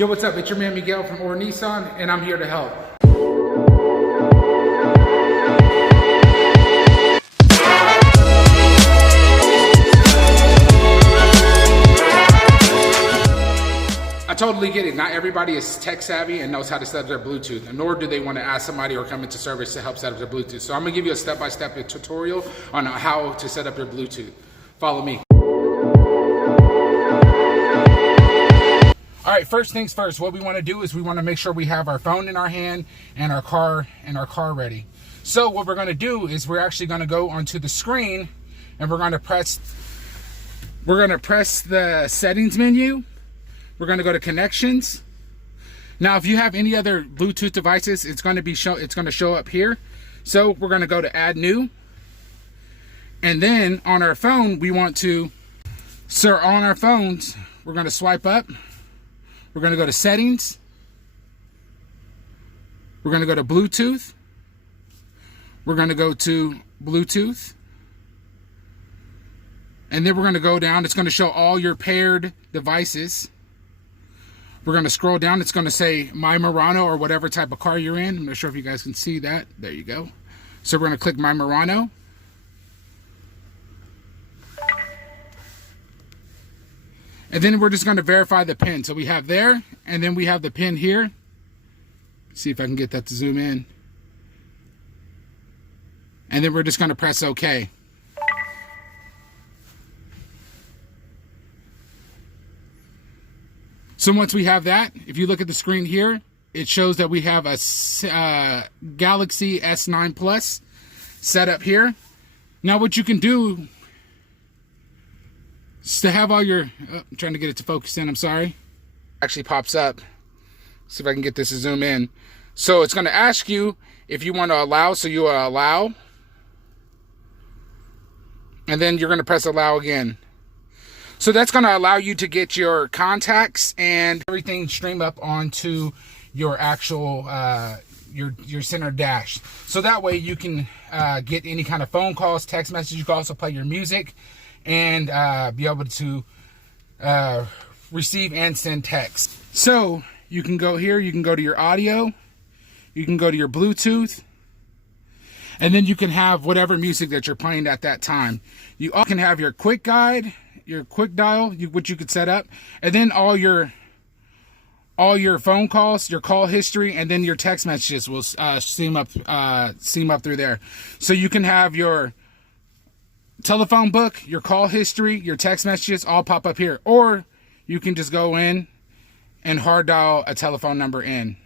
Yo, what's up? It's your man Miguel from ORRNISSAN, and I'm here to help. I totally get it. Not everybody is tech savvy and knows how to set up their Bluetooth, nor do they want to ask somebody or come into service to help set up their Bluetooth. So I'm gonna give you a step-by-step tutorial on how to set up your Bluetooth. Follow me. All right, first things first, what we want to do is we want to make sure we have our phone in our hand and our car ready. So what we're going to do is we're actually going to go onto the screen and we're going to press the settings menu. We're going to go to connections. Now, if you have any other Bluetooth devices, it's going to show up here. So we're going to go to add new. And then on our phone, on our phones, we're going to swipe up. We're going to go to settings. We're going to go to Bluetooth. We're going to go to Bluetooth. And then we're going to go down. It's going to show all your paired devices. We're going to scroll down. It's going to say My Murano or whatever type of car you're in. I'm not sure if you guys can see that. There you go. So we're going to click My Murano. And then we're just going to verify the pin. So we have there, and then we have the pin here. See if I can get that to zoom in. And then we're just going to press OK. So once we have that, if you look at the screen here, it shows that we have a Galaxy S9 Plus set up here. Now what you can do to have all your, I'm trying to get it to focus in, I'm sorry. Actually pops up. See if I can get this to zoom in. So it's going to ask you if you want to allow, so you allow. And then you're going to press allow again. So that's going to allow you to get your contacts and everything stream up onto your actual, your center dash. So that way you can get any kind of phone calls, text messages. You can also play your music and be able to receive and send text. So you can go here, you can go to your audio, you can go to your Bluetooth, and then you can have whatever music that you're playing at that time. You all can have your quick guide, your quick dial, which you could set up, and then all your phone calls, your call history, and then your text messages will seam up through there. So you can have your telephone book, your call history, your text messages all pop up here. Or you can just go in and hard dial a telephone number in.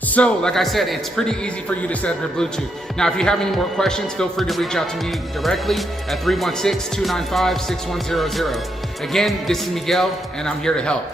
So, like I said, it's pretty easy for you to set up your Bluetooth. Now, if you have any more questions, feel free to reach out to me directly at 316-295-6100. Again, this is Miguel, and I'm here to help.